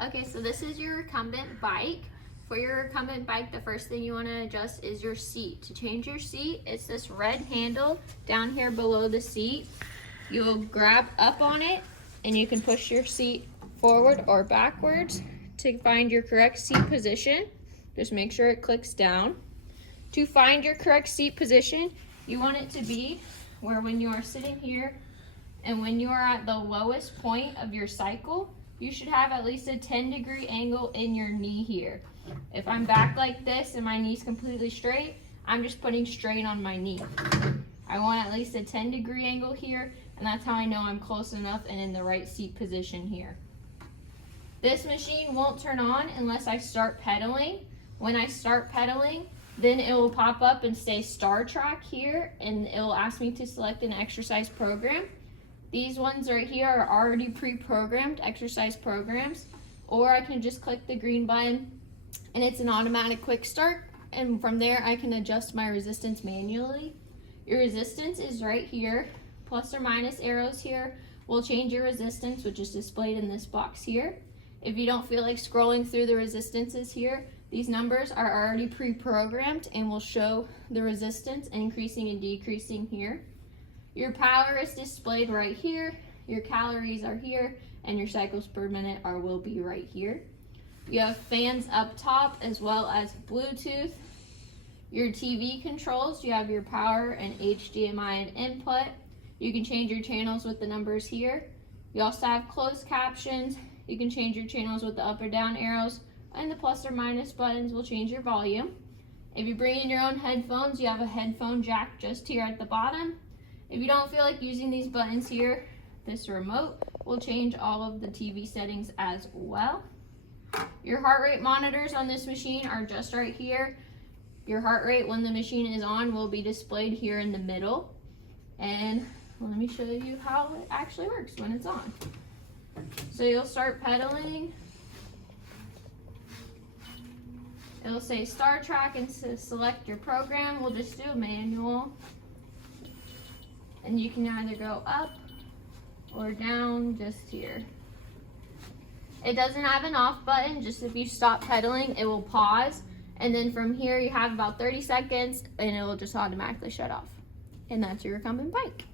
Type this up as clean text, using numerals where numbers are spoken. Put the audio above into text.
Okay, so this is your recumbent bike. For your recumbent bike, the first thing you want to adjust is your seat. To change your seat, it's this red handle down here below the seat. You'll grab up on it and you can push your seat forward or backwards to find your correct seat position. Just make sure it clicks down. To find your correct seat position, you want it to be where when you are sitting here and when you are at the lowest point of your cycle, you should have at least a 10-degree angle in your knee here. If I'm back like this and my knee's completely straight, I'm just putting strain on my knee. I want at least a 10-degree angle here, and that's how I know I'm close enough and in the right seat position here. This machine won't turn on unless I start pedaling. When I start pedaling, then it will pop up and say Star Track here, and it will ask me to select an exercise program. These ones right here are already pre-programmed exercise programs, or I can just click the green button and it's an automatic quick start, and from there I can adjust my resistance manually. Your resistance is right here. Plus or minus arrows here will change your resistance, which is displayed in this box here. If you don't feel like scrolling through the resistances here, these numbers are already pre-programmed and will show the resistance increasing and decreasing here. Your power is displayed right here, your calories are here, and your cycles per minute will be right here. You have fans up top as well as Bluetooth. Your TV controls, you have your power and HDMI and input. You can change your channels with the numbers here. You also have closed captions. You can change your channels with the up or down arrows, and the plus or minus buttons will change your volume. If you bring in your own headphones, you have a headphone jack just here at the bottom. If you don't feel like using these buttons here, this remote will change all of the TV settings as well. Your heart rate monitors on this machine are just right here. Your heart rate when the machine is on will be displayed here in the middle. And let me show you how it actually works when it's on. So you'll start pedaling. It'll say Star Track, and to select your program, we'll just do manual. And you can either go up or down just here. It doesn't have an off button, just if you stop pedaling, it will pause. And then from here, you have about 30 seconds and it will just automatically shut off. And that's your recumbent bike.